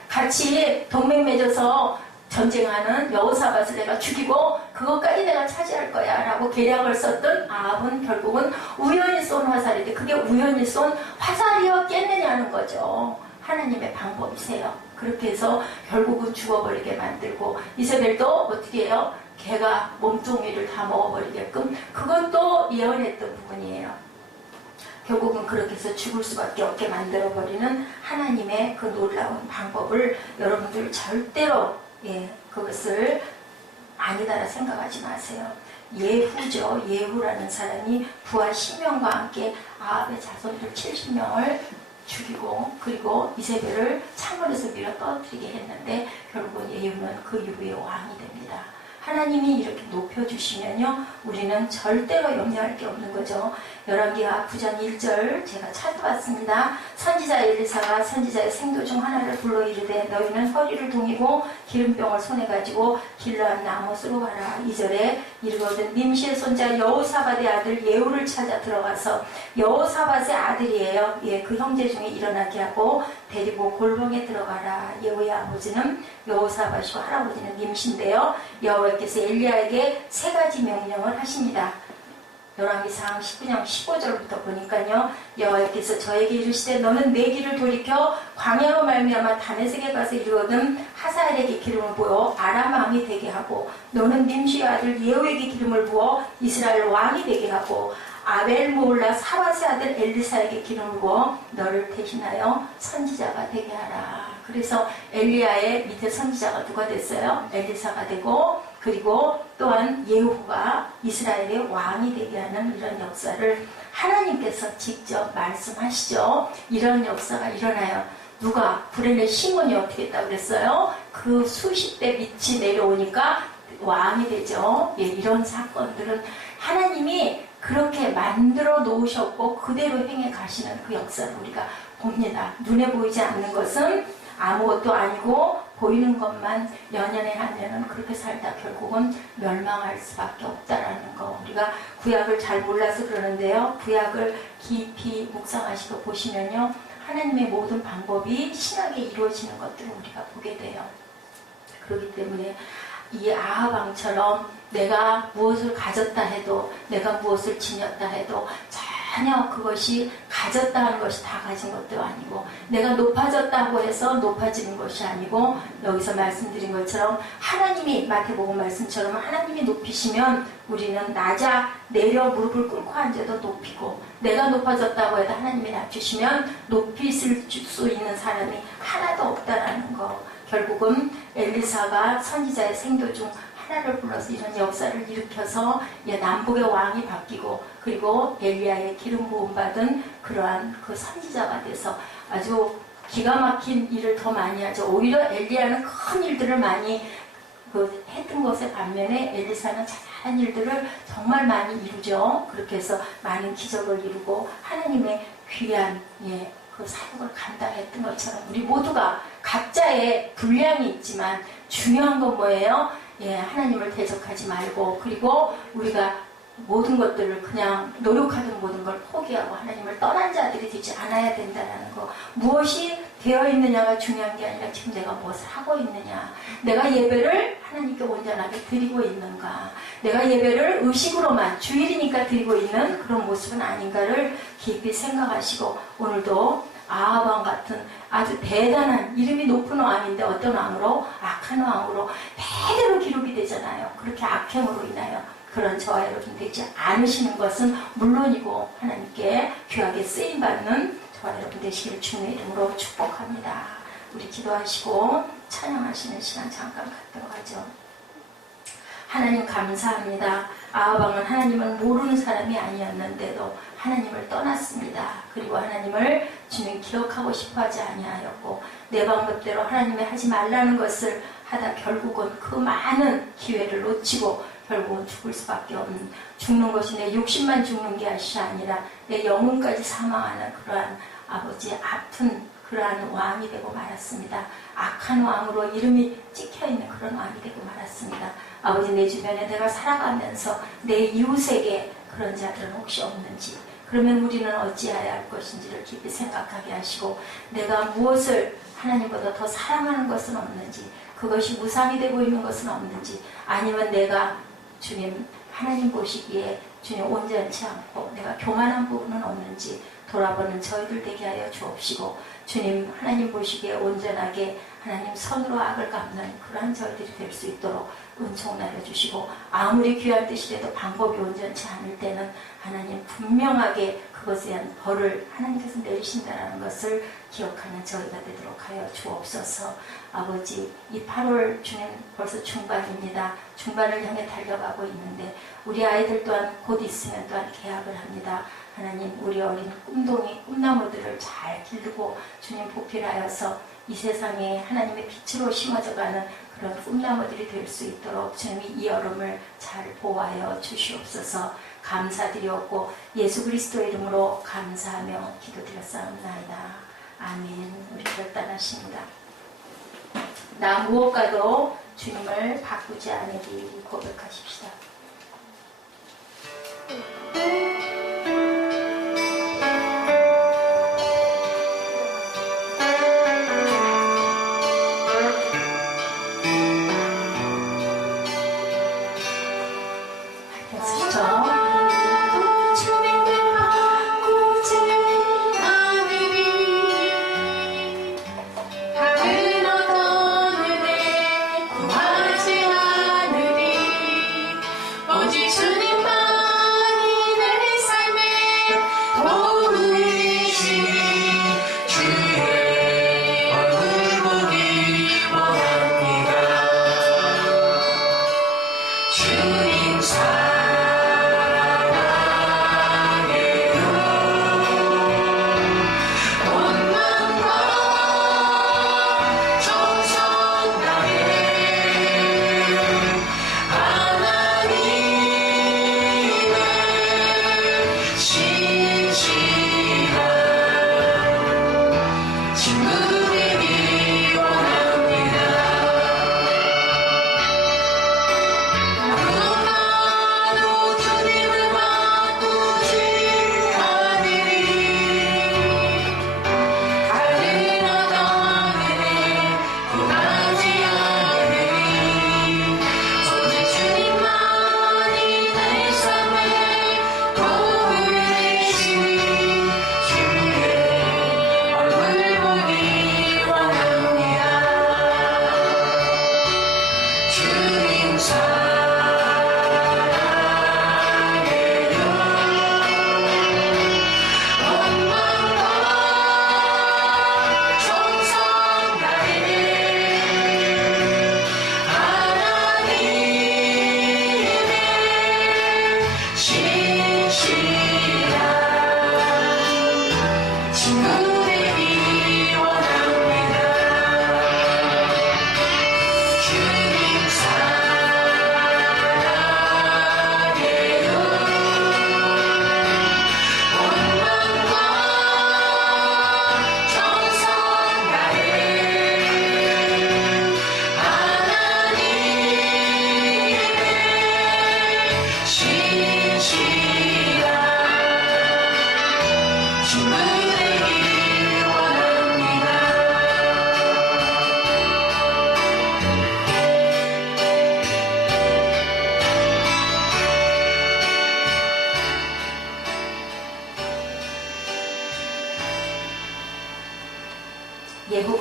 같이 동맹 맺어서 전쟁하는 여호사밧을 내가 죽이고 그것까지 내가 차지할 거야 라고 계략을 썼던 아합은 결국은 우연히 쏜 화살인데, 그게 우연히 쏜 화살이어 깼느냐는 거죠. 하나님의 방법이세요. 그렇게 해서 결국은 죽어버리게 만들고, 이세벨도 어떻게 해요? 개가 몸뚱이를 다 먹어버리게끔, 그것도 예언했던 부분이에요. 결국은 그렇게 해서 죽을 수밖에 없게 만들어버리는 하나님의 그 놀라운 방법을 여러분들 절대로 그것을 아니다라 생각하지 마세요. 예후죠. 예후라는 사람이 부하 시면과 함께 아합의 자손들 70명을 죽이고, 그리고 이세벨을 창문에서 밀어 떨어뜨리게 했는데 결국은 예후는 그 이후에 왕이 됩니다. 하나님이 이렇게 높여주시면요, 우리는 절대로 염려할 게 없는 거죠. 열왕기하 9장 1절 제가 찾아봤습니다. 선지자 엘리사가 선지자의 생도 중 하나를 불러 이르되 너희는 허리를 동이고 기름병을 손에 가지고 길르한 나못으로 가라. 2절에 이르거든 님시의 손자 여호사밧의 아들 예후를 찾아 들어가서, 여호사밧의 아들이에요. 그 형제 중에 일어나게 하고 데리고 골방에 들어가라. 예후의 아버지는 여호사밧이고 할아버지는 님시인데요, 여호와께서 엘리야에게 3가지 명령을 하십니다. 열왕기상 19장 15절부터 보니까요, 여호와께서 저에게 이르시되 너는 내 길을 돌이켜 광야로 말미암아 다메섹에 가서 이르거든 하사엘에게 기름을 부어 아람 왕이 되게 하고, 너는 님시의 아들 예후에게 기름을 부어 이스라엘 왕이 되게 하고, 아벨모올라 사밧의 아들 엘리사에게 기름을 부어 너를 대신하여 선지자가 되게 하라. 그래서 엘리야의 밑에 선지자가 누가 됐어요? 엘리사가 되고, 그리고 또한 예후가 이스라엘의 왕이 되게 하는 이런 역사를 하나님께서 직접 말씀하시죠. 이런 역사가 일어나요. 누가? 불행의 시몬이 어떻게 했다고 그랬어요? 그 수십 배 밑이 내려오니까 왕이 되죠. 이런 사건들은 하나님이 그렇게 만들어 놓으셨고 그대로 행해 가시는 그 역사를 우리가 봅니다. 눈에 보이지 않는 것은 아무것도 아니고 보이는 것만 연연해 하면은 그렇게 살다 결국은 멸망할 수밖에 없다라는 거, 우리가 구약을 잘 몰라서 그러는데요, 구약을 깊이 묵상하시고 보시면요, 하나님의 모든 방법이 신학에 이루어지는 것들을 우리가 보게 돼요. 그렇기 때문에 이 아하방처럼 내가 무엇을 가졌다 해도, 내가 무엇을 지녔다 해도 전혀 그것이 가졌다 하는 것이 다 가진 것도 아니고, 내가 높아졌다고 해서 높아지는 것이 아니고, 여기서 말씀드린 것처럼 하나님이, 마태복음 말씀처럼 하나님이 높이시면 우리는 낮아 내려 무릎을 꿇고 앉아도 높이고, 내가 높아졌다고 해도 하나님이 낮추시면 높이 쓸 수 있는 사람이 하나도 없다라는 거. 결국은 엘리사가 선지자의 생도 중 하나를 불러서 이런 역사를 일으켜서 남북의 왕이 바뀌고, 그리고 엘리야의 기름 부음 받은 그러한 그 선지자가 돼서 아주 기가 막힌 일을 더 많이 하죠. 오히려 엘리야는 큰 일들을 많이 했던 것에 반면에 엘리사는 자잘한 일들을 정말 많이 이루죠. 그렇게 해서 많은 기적을 이루고 하나님의 귀한 그 사역을 감당했던 것처럼 우리 모두가 각자의 분량이 있지만 중요한 건 뭐예요? 하나님을 대적하지 말고, 그리고 우리가 모든 것들을 그냥 노력하던 모든 걸 포기하고 하나님을 떠난 자들이 되지 않아야 된다는 거. 무엇이 되어 있느냐가 중요한 게 아니라 지금 내가 무엇을 하고 있느냐, 내가 예배를 하나님께 온전하게 드리고 있는가, 내가 예배를 의식으로만 주일이니까 드리고 있는 그런 모습은 아닌가를 깊이 생각하시고, 오늘도 아합 왕 같은 아주 대단한 이름이 높은 왕인데 어떤 왕으로? 악한 왕으로 대대로 기록이 되잖아요. 그렇게 악행으로 인하여 그런 저와 여러분 되지 않으시는 것은 물론이고 하나님께 귀하게 쓰임받는 저와 여러분 되시기를 주님의 이름으로 축복합니다. 우리 기도하시고 찬양하시는 시간 잠깐 갖도록 하죠. 하나님 감사합니다. 아합 왕은 하나님을 모르는 사람이 아니었는데도 하나님을 떠났습니다. 그리고 하나님을 주님 기억하고 싶어하지 아니하였고 내 방법대로 하나님의 하지 말라는 것을 하다 결국은 그 많은 기회를 놓치고 결국은 죽을 수밖에 없는, 죽는 것이 내 육신만 죽는 게 아니라 내 영혼까지 사망하는 그러한 아버지 아픈 그러한 왕이 되고 말았습니다. 악한 왕으로 이름이 찍혀있는 그런 왕이 되고 말았습니다. 아버지 내 주변에 내가 살아가면서 내 이웃에게 그런 자들은 혹시 없는지, 그러면 우리는 어찌해야 할 것인지를 깊이 생각하게 하시고 내가 무엇을 하나님보다 더 사랑하는 것은 없는지, 그것이 무상이 되고 있는 것은 없는지, 아니면 내가 주님 하나님 보시기에 주님 온전치 않고 내가 교만한 부분은 없는지 돌아보는 저희들 되게 하여 주옵시고 주님 하나님 보시기에 온전하게 하나님 선으로 악을 갚는 그러한 저희들이 될 수 있도록 은총 나눠주시고 아무리 귀한 뜻이라도 방법이 온전치 않을 때는 하나님 분명하게 그것에 대한 벌을 하나님께서 내리신다는 것을 기억하는 저희가 되도록 하여 주옵소서. 아버지 이 8월 주님 벌써 중반입니다. 중반을 향해 달려가고 있는데 우리 아이들 또한 곧 있으면 또한 개학을 합니다. 하나님 우리 어린 꿈동이 꿈나무들을 잘 기르고 주님 보필하여서 이 세상에 하나님의 빛으로 심어져가는 그런 꿈나무들이 될 수 있도록 주님이 이 여름을 잘 보호하여 주시옵소서. 감사드리옵고 예수 그리스도의 이름으로 감사하며 기도드렸사옵나이다. 아멘. 우리 결단하십니다. 나 무엇과도 주님을 바꾸지 않으리 고백하십시다.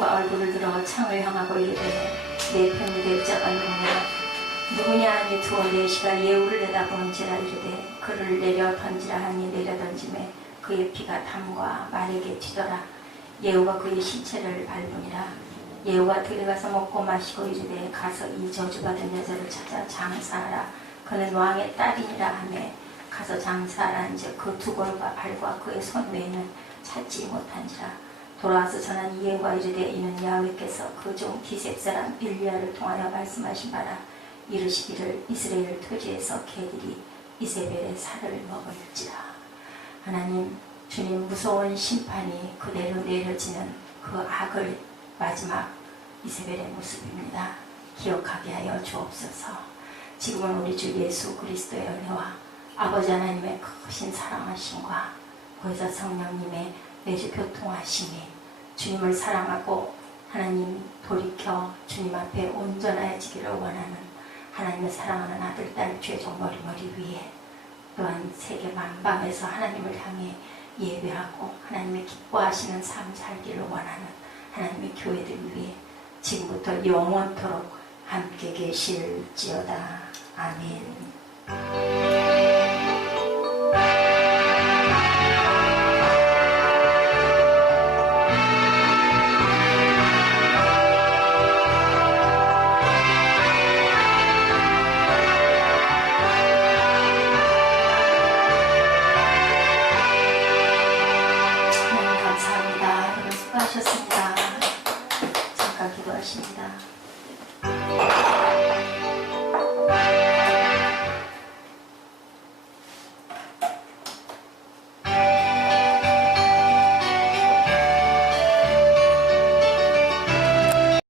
여호와가 얼굴을 들어 창을 향하고 이르되 내 편이 될 자가 누구냐 하니 두어 내시가 예후를 내다보는지라 이르되 그를 내려 던지라 하니 내려 던짐에 그의 피가 담과 말에게 튀더라. 예후가 그의 신체를 밟으니라. 예후가 들어가서 먹고 마시고 이르되 가서 이 저주받은 여자를 찾아 장사하라. 그는 왕의 딸이니라 하며 가서 장사하란즉 그 두 골과 발과 그의 손 외에는 찾지 못한지라. 돌아와서 전한 예후가 이르되 이는 야훼께서 그 종 기셉 사람 엘리야를 통하여 말씀하신 바라. 이르시기를 이스라엘 토지에서 개들이 이세벨의 살을 먹을지라. 하나님, 주님, 무서운 심판이 그대로 내려지는 그 악을 마지막 이세벨의 모습입니다. 기억하게 하여 주옵소서. 지금은 우리 주 예수 그리스도의 은혜와 아버지 하나님의 크신 사랑하심과 보혜사 성령님의 매주 교통하심이 주님을 사랑하고 하나님 돌이켜 주님 앞에 온전해지기를 원하는 하나님의 사랑하는 아들, 딸, 죄종 머리머리 위에 또한 세계 만방에서 하나님을 향해 예배하고 하나님의 기뻐하시는 삶 살기를 원하는 하나님의 교회들 위해 지금부터 영원토록 함께 계실지어다. 아멘.